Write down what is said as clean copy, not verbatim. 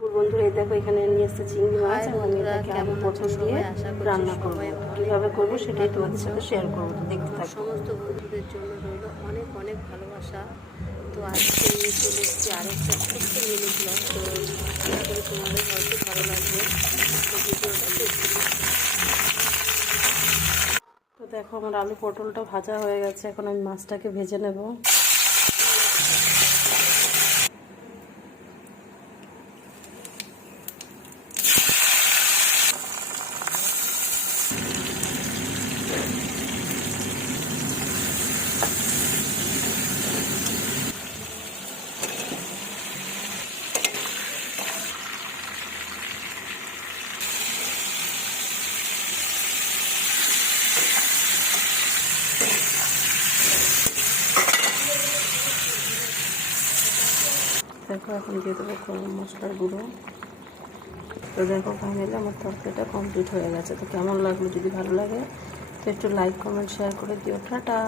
বন্ধুরা এই দেখো এখানে নিয়ে এসেছে চিংড়ি মাছ। আমি এটাকে আলু পটল দিয়ে রান্না করবো। কীভাবে করবো সেটাই তোমাদের সাথে শেয়ার করবো, তো দেখতে থাকো। সমস্ত বন্ধুদের জন্য রইল অনেক অনেক ভালোবাসা। তো আজকে নিয়ে চলে এসেছি আরেকটা ছোট্ট মিনি ব্লগ। তো আশা করি তোমাদের হয়তো ভালো লাগবে। তো ভিডিওটা দেখতে থাকো। তো দেখো আমার আলু পটলটা ভাজা হয়ে গেছে, এখন আমি মাছটাকে ভেজে নেব। দেখো এখন দিয়ে দেবো গরম মশলার গুঁড়ো। তো দেখো ফাইনালি আমার তরকারিটা কমপ্লিট হয়ে গেছে। তো কেমন লাগলো, যদি ভালো লাগে তো একটু লাইক কমেন্ট শেয়ার করে দিও। টাটা।